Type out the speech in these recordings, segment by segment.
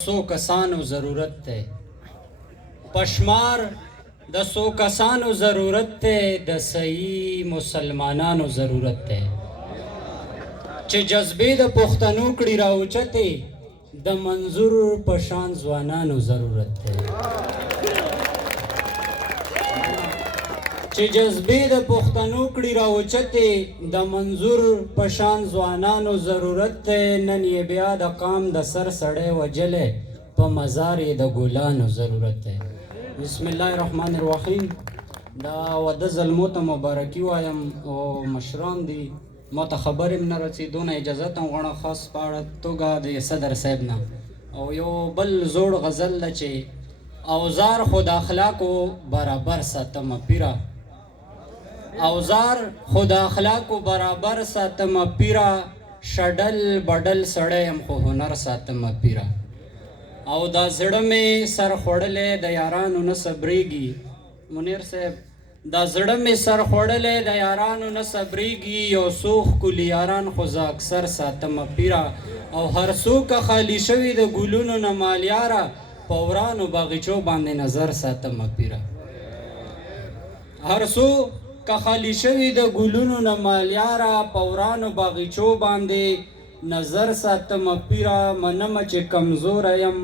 सौ कसानो ज़रूरत है पशमार द सौ कसानो ज़रूरत है द सही मुसलमानानो ज़रूरत है चे जज्बे द पुख्तनू कड़ी राउचते द मंजूर पशान जवानानो ज़रूरत है चे जज्बे द पुख्तनू कड़ी राउचते द मंजूर पशान जवानानो ज़रूरत है नन ये ब्या द काम द सर सड़े वजले प मज़ार द गुलानो ज़रूरत है। बिस्मिल्लाहिर्रहमानिर्रहीम दा वद ज़ल्मो त मुबारकी वायम ओ मशरान दी मत खबर न रसीदोन इजाज़त गणा खास पाड़ तोगा दे सदर साहब ना और यो बल जोड़ गज़ल लचे औजार खुद अखलाको बराबर सातम पीरा औजार खुद अखलाको बराबर सातम पीरा शडल बडल सड़े हमको हुनर सातम पीरा او دا زړه مې سر خوړلې د یارانو نه صبرېږي منیر صاحب دا زړه مې سر خوړلې د یارانو نه صبرېږي یو څو ښکلي یاران خو زه اکثر ساتمه پیره او هر څوک خالي شوي د ګلونو نه مالیاره په ورانو باغچو باندې نظر ساتمه پیره هر څوک خالي شوي د ګلونو نه مالیاره په ورانو باغچو باندې نظر ساتم پیرا منم چې کمزور یم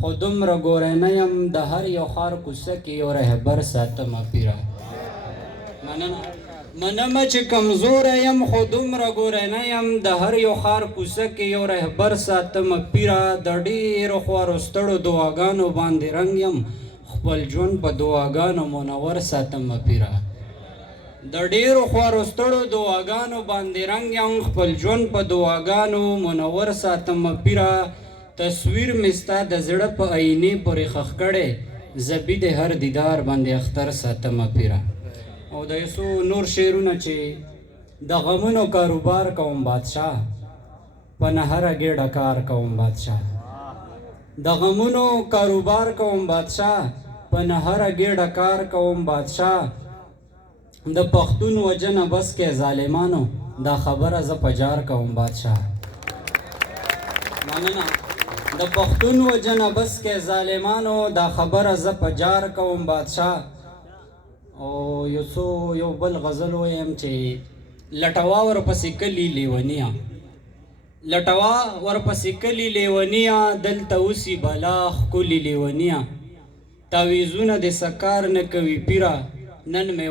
خودم را ګورې نه یم د هر یو خار کوڅه کې یو رهبر ساتم پیرا منم چې کمزور یم خودم را ګورې نه یم د هر یو خار کوڅه کې یو رهبر ساتم پیرا د ډېرو خوارو ستړو دعاګانو باندې رنګ یم خپل ژوند په دعاګانو منور ساتم پیرا د ډېرو خوارو ستړو دعاګانو باندې رنګ یم خپل ژوند په دعاګانو منور ساتم پیره تصویر مې ستا د زړه په آینې پورې ښخ کړی زه بي د هر دیدار باندې اختر ساتم پیره او د یو څو نور شعرونه چې د غمونو کاروبار کوم بادشاه په نهره ګېډه کار کوم بادشاه د غمونو کاروبار کوم بادشاه په نهره ګېډه کار کوم بادشاه د پښتون وجنه بس کې ظالمانو دا خبره ز پجار کوم بادشاہ مننه د پښتون وجنه بس کې ظالمانو دا خبره ز پجار کوم بادشاہ او یو بل غزل وایم چې لټوا ورپسې کلی لیونیا لټوا ورپسې کلی لیونیا دلته اوسي بلا ښکلي لیونیا تعویذونه د سکار نه کوي پیره نن مې